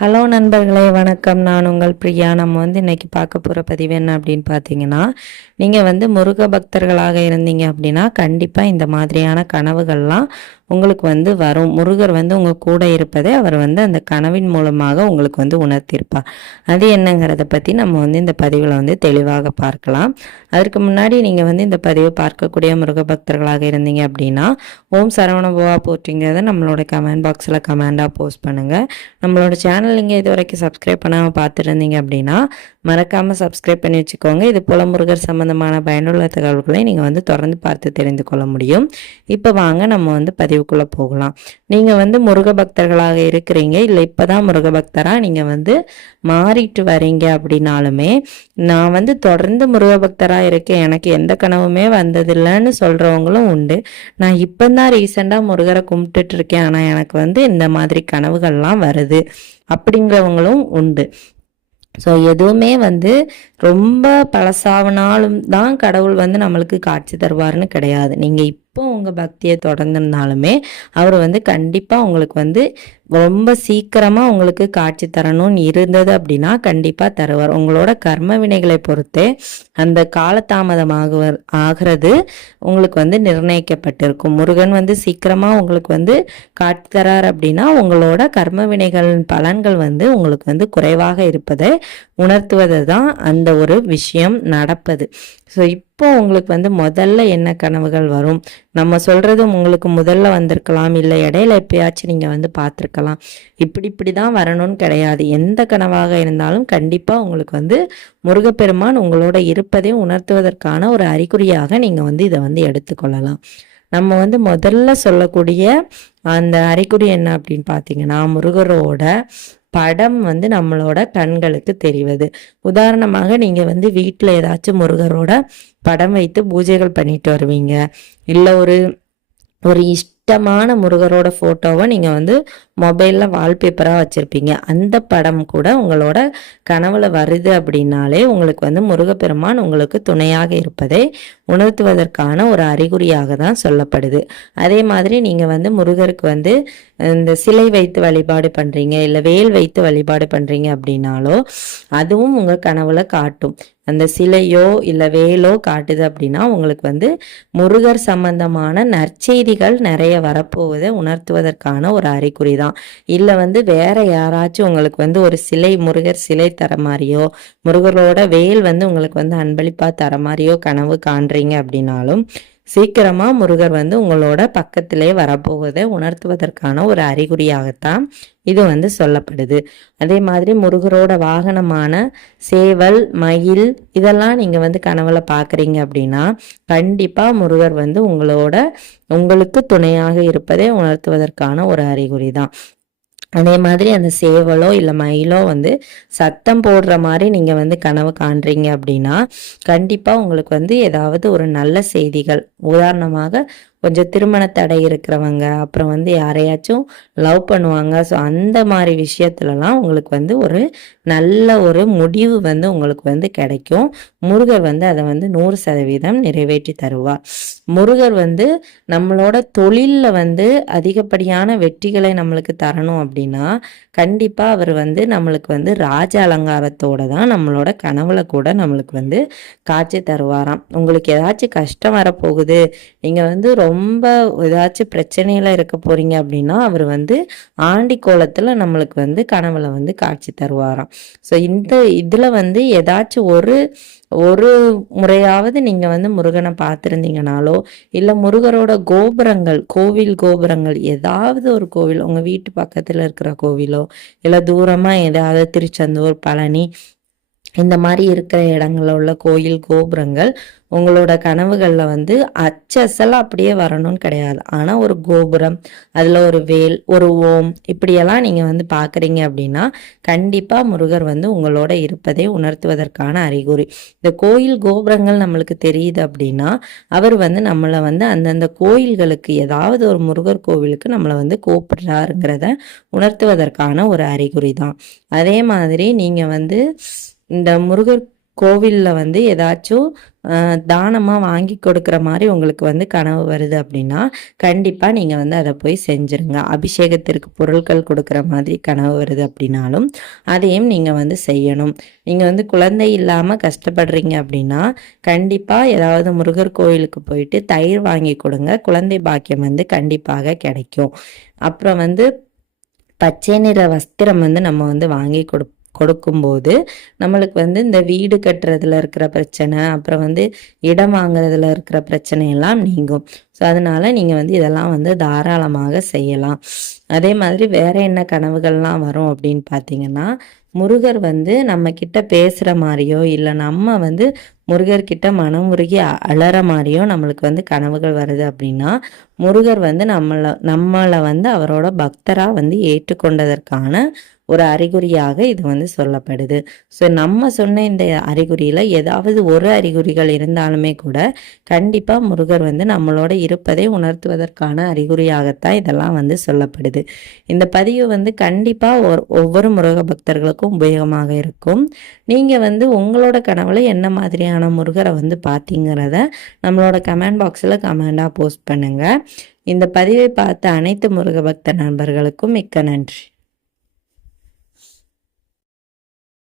Hello நண்பர்களே வணக்கம். நான் உங்கள் பிரியா. நம்ம வந்து இன்னைக்கு பார்க்க போகிற பதிவு என்ன அப்படின்னு பார்த்தீங்கன்னா நீங்கள் வந்து முருக பக்தர்களாக இருந்தீங்க அப்படின்னா கண்டிப்பாக இந்த மாதிரியான கனவுகள்லாம் உங்களுக்கு வந்து வரும். முருகர் வந்து உங்கள் கூட இருப்பதை அவர் வந்து அந்த கனவின் மூலமாக உங்களுக்கு வந்து உணர்த்தியிருப்பார். அது என்னங்கிறத பற்றி நம்ம வந்து இந்த பதிவில் வந்து தெளிவாக பார்க்கலாம். அதற்கு முன்னாடி நீங்கள் வந்து இந்த பதிவை பார்க்கக்கூடிய முருக பக்தர்களாக இருந்தீங்க அப்படின்னா ஓம் சரவணபவா போட்டிங்கிறத நம்மளோட கமெண்ட் பாக்ஸில் கமெண்டாக போஸ்ட் பண்ணுங்கள் நம்மளோட சேனல் நீங்கள் இது வரைக்கும் சப்ஸ்கிரைப் பண்ணாமல் பார்த்துட்டு இருந்தீங்க அப்படின்னா மறக்காமல் சப்ஸ்கிரைப் பண்ணி வச்சுக்கோங்க. இது போல முருகர் சம்மந்தமான பயனுள்ள தகவல்களை நீங்கள் வந்து தொடர்ந்து பார்த்து தெரிந்து கொள்ள முடியும். இப்போ வாங்க நம்ம வந்து பதிவு பதிவுக்குள்ளே போகலாம். நீங்கள் வந்து முருக பக்தர்களாக இருக்கிறீங்க. இல்லை இப்போ தான் முருக பக்தராக நீங்கள் வந்து மாறிட்டு வரீங்க அப்படின்னாலுமே நான் வந்து தொடர்ந்து முருக பக்தராக இருக்கேன். எனக்கு எந்த கனவுமே வந்ததில்லைன்னு சொல்கிறவங்களும் உண்டு. நான் இப்போ தான் ரீசெண்டாக முருகரை கும்பிட்டுட்டு இருக்கேன். ஆனால் எனக்கு வந்து இந்த மாதிரி கனவுகள்லாம் வருது அப்படிங்கிறவங்களும் உண்டு. ஸோ எதுவுமே வந்து ரொம்ப பழசாவினாலும் தான் கடவுள் வந்து நம்மளுக்கு காட்சி தருவார்னு கிடையாது. நீங்கள் எப்போ உங்கள் பக்தியை தொடர்ந்துருந்தாலுமே அவர் வந்து கண்டிப்பாக உங்களுக்கு வந்து ரொம்ப சீக்கிரமாக உங்களுக்கு காட்சி தரணும்னு இருந்தது அப்படின்னா கண்டிப்பாக தருவார். உங்களோட கர்ம வினைகளை பொறுத்தே அந்த காலதாமதமாக ஆகிறது உங்களுக்கு வந்து நிர்ணயிக்கப்பட்டிருக்கும். முருகன் வந்து சீக்கிரமாக உங்களுக்கு வந்து காட்சி தரார் அப்படின்னா உங்களோட கர்ம வினைகளின் பலன்கள் வந்து உங்களுக்கு வந்து குறைவாக இருப்பதை உணர்த்துவது தான் அந்த ஒரு விஷயம் நடப்பது. ஸோ இப்போ உங்களுக்கு வந்து முதல்ல என்ன கனவுகள் வரும்? நம்ம சொல்கிறது உங்களுக்கு முதல்ல வந்திருக்கலாம். இல்லை இடையில எப்பயாச்சும் நீங்கள் வந்து பார்த்துருக்கலாம். இப்படி இப்படி தான் வரணும்னு கிடையாது. எந்த கனவாக இருந்தாலும் கண்டிப்பாக உங்களுக்கு வந்து முருகப்பெருமான் உங்களோட இருப்பதை உணர்த்துவதற்கான ஒரு அறிகுறியாக நீங்கள் வந்து இதை வந்து எடுத்துக்கொள்ளலாம். நம்ம வந்து முதல்ல சொல்லக்கூடிய அந்த அறிகுறி என்ன அப்படின்னு பார்த்தீங்கன்னா முருகரோட படம் வந்து நம்மளோட கண்களுக்கு தெரிவது. உதாரணமாக நீங்க வந்து வீட்டில் ஏதாச்சும் முருகரோட படம் வைத்து பூஜைகள் பண்ணிட்டு வருவீங்க. இல்லை ஒரு ஒரு இஷ்டமான முருகரோட ஃபோட்டோவை நீங்கள் வந்து மொபைலில் வால்பேப்பராக வச்சுருப்பீங்க. அந்த படம் கூட உங்களோட கனவுல வருது அப்படின்னாலே உங்களுக்கு வந்து முருகப்பெருமான் உங்களுக்கு துணையாக இருப்பதை உணர்த்துவதற்கான ஒரு அறிகுறியாக தான் சொல்லப்படுது. அதே மாதிரி நீங்கள் வந்து முருகருக்கு வந்து இந்த சிலை வைத்து வழிபாடு பண்ணுறீங்க இல்லை வேல் வைத்து வழிபாடு பண்ணுறீங்க அப்படின்னாலோ அதுவும் உங்கள் கனவுல காட்டும். அந்த சிலையோ இல்லை வேலோ காட்டுது அப்படின்னா உங்களுக்கு வந்து முருகர் சம்பந்தமான நற்செய்திகள் நிறைய வரப்போவதை உணர்த்துவதற்கான ஒரு அறிகுறி தான். இல்லை வந்து வேற யாராச்சும் உங்களுக்கு வந்து ஒரு சிலை முருகர் சிலை தர மாதிரியோ முருகரோட வேல் வந்து உங்களுக்கு வந்து அன்பளிப்பா தர மாதிரியோ கனவு காண்றீங்க அப்படின்னாலும் சீக்கிரமா முருகர் வந்து உங்களோட பக்கத்திலே வரப்போவதை உணர்த்துவதற்கான ஒரு அறிகுறியாகத்தான் இது வந்து சொல்லப்படுது. அதே மாதிரி முருகரோட வாகனமான சேவல் மயில் இதெல்லாம் நீங்க வந்து கனவுல பார்க்குறீங்க அப்படின்னா கண்டிப்பா முருகர் வந்து உங்களோட உங்களுக்கு துணையாக இருப்பதை உணர்த்துவதற்கான ஒரு அறிகுறி தான் அதே மாதிரி அந்த சேவலோ இல்லை மயிலோ வந்து சத்தம் போடுற மாதிரி நீங்கள் வந்து கனவு காண்றீங்க அப்படின்னா கண்டிப்பாக உங்களுக்கு வந்து ஏதாவது ஒரு நல்ல செய்திகள் உதாரணமாக கொஞ்சம் திருமண தடை இருக்கிறவங்க அப்புறம் வந்து யாரையாச்சும் லவ் பண்ணுவாங்க. ஸோ அந்த மாதிரி விஷயத்துலலாம் உங்களுக்கு வந்து ஒரு நல்ல ஒரு முடிவு வந்து உங்களுக்கு வந்து கிடைக்கும். முருகர் வந்து அதை வந்து நூறு சதவீதம் நிறைவேற்றி தருவார். முருகர் வந்து நம்மளோட தொழிலில் வந்து அதிகப்படியான வெற்றிகளை நம்மளுக்கு தரணும் அப்படின்னா கண்டிப்பாக அவர் வந்து நம்மளுக்கு வந்து ராஜ அலங்காரத்தோட தான் நம்மளோட கனவுல கூட நம்மளுக்கு வந்து காட்சி தருவாராம். உங்களுக்கு ஏதாச்சும் கஷ்டம் வரப்போகுது நீங்கள் வந்து ரொம்ப ரொம்ப ஏதாச்சும் பிரச்சனையில் இருக்க போறீங்க அப்படின்னா அவர் வந்து ஆண்டி கோலத்தில் நம்மளுக்கு வந்து கனவுல வந்து காட்சி தருவாராம். ஸோ இந்த இதில் வந்து ஏதாச்சும் ஒரு ஒரு முறையாவது நீங்கள் வந்து முருகனை பார்த்துருந்தீங்கனாலோ இல்லை முருகரோட கோபுரங்கள் கோவில் கோபுரங்கள் ஏதாவது ஒரு கோவில் உங்கள் வீட்டு பக்கத்தில் இருக்கிற கோவிலோ இல்லை தூரமாக ஏதாவது திருச்செந்தூர் பழனி இந்த மாதிரி இருக்கிற இடங்கள்ல உள்ள கோயில் கோபுரங்கள் உங்களோட கனவுகளில் வந்து அச்சசலாக அப்படியே வரணும்னு கிடையாது. ஆனால் ஒரு கோபுரம் அதில் ஒரு வேல் ஒரு ஓம் இப்படியெல்லாம் நீங்கள் வந்து பார்க்குறீங்க அப்படின்னா கண்டிப்பாக முருகர் வந்து உங்களோட இருப்பதை உணர்த்துவதற்கான அறிகுறி. இந்த கோயில் கோபுரங்கள் நம்மளுக்கு தெரியுது அப்படின்னா அவர் வந்து நம்மளை வந்து அந்தந்த கோயில்களுக்கு ஏதாவது ஒரு முருகர் கோவிலுக்கு நம்மளை வந்து கூப்பிடுறாருங்கிறத உணர்த்துவதற்கான ஒரு அறிகுறி தான் அதே மாதிரி நீங்கள் வந்து இந்த முருகர் கோவிலில் வந்து ஏதாச்சும் தானமாக வாங்கி கொடுக்குற மாதிரி உங்களுக்கு வந்து கனவு வருது அப்படின்னா கண்டிப்பாக நீங்கள் வந்து அதை போய் செஞ்சுருங்க. அபிஷேகத்திற்கு பொருட்கள் கொடுக்குற மாதிரி கனவு வருது அப்படின்னாலும் அதையும் நீங்கள் வந்து செய்யணும். நீங்கள் வந்து குழந்தை இல்லாமல் கஷ்டப்படுறீங்க அப்படின்னா கண்டிப்பாக ஏதாவது முருகர் கோயிலுக்கு போயிட்டு தயிர் வாங்கி கொடுங்க. குழந்தை பாக்கியம் வந்து கண்டிப்பாக கிடைக்கும். அப்புறம் வந்து பச்சை நிற வஸ்திரம் வந்து நம்ம வந்து வாங்கி கொடு கொடுக்கும்போது நம்மளுக்கு வந்து இந்த வீடு கட்டுறதுல இருக்கிற பிரச்சனை அப்புறம் வந்து இடம் வாங்குறதுல இருக்கிற பிரச்சனை எல்லாம் நீங்கும். ஸோ அதனால நீங்கள் வந்து இதெல்லாம் வந்து தாராளமாக செய்யலாம். அதே மாதிரி வேற என்ன கனவுகள்லாம் வரும் அப்படின்னு பார்த்தீங்கன்னா முருகர் வந்து நம்ம கிட்ட பேசுகிற மாதிரியோ இல்லை நம்ம வந்து முருகர்கிட்ட மனமுருகி அழற அலற மாதிரியோ நம்மளுக்கு வந்து கனவுகள் வருது அப்படின்னா முருகர் வந்து நம்மளை நம்மளை வந்து அவரோட பக்தராக வந்து ஏற்றுக்கொண்டதற்கான ஒரு அறிகுறியாக இது வந்து சொல்லப்படுது. ஸோ நம்ம சொன்ன இந்த அறிகுறியில் ஏதாவது ஒரு அறிகுறிகள் இருந்தாலுமே கூட கண்டிப்பாக முருகர் வந்து நம்மளோட இருப்பதை உணர்த்துவதற்கான அறிகுறியாகத்தான் இதெல்லாம் வந்து சொல்லப்படுது. இந்த பதிவு வந்து கண்டிப்பாக ஒவ்வொரு முருக பக்தர்களுக்கும் உபயோகமாக இருக்கும். நீங்கள் வந்து உங்களோட கனவுல என்ன மாதிரியான முருகரை வந்து பார்த்தீங்கிறத நம்மளோட கமெண்ட் பாக்ஸில் கமெண்டாக போஸ்ட் பண்ணுங்கள் இந்த பதிவை பார்த்த அனைத்து முருக பக்த நண்பர்களுக்கும் மிக்க நன்றி.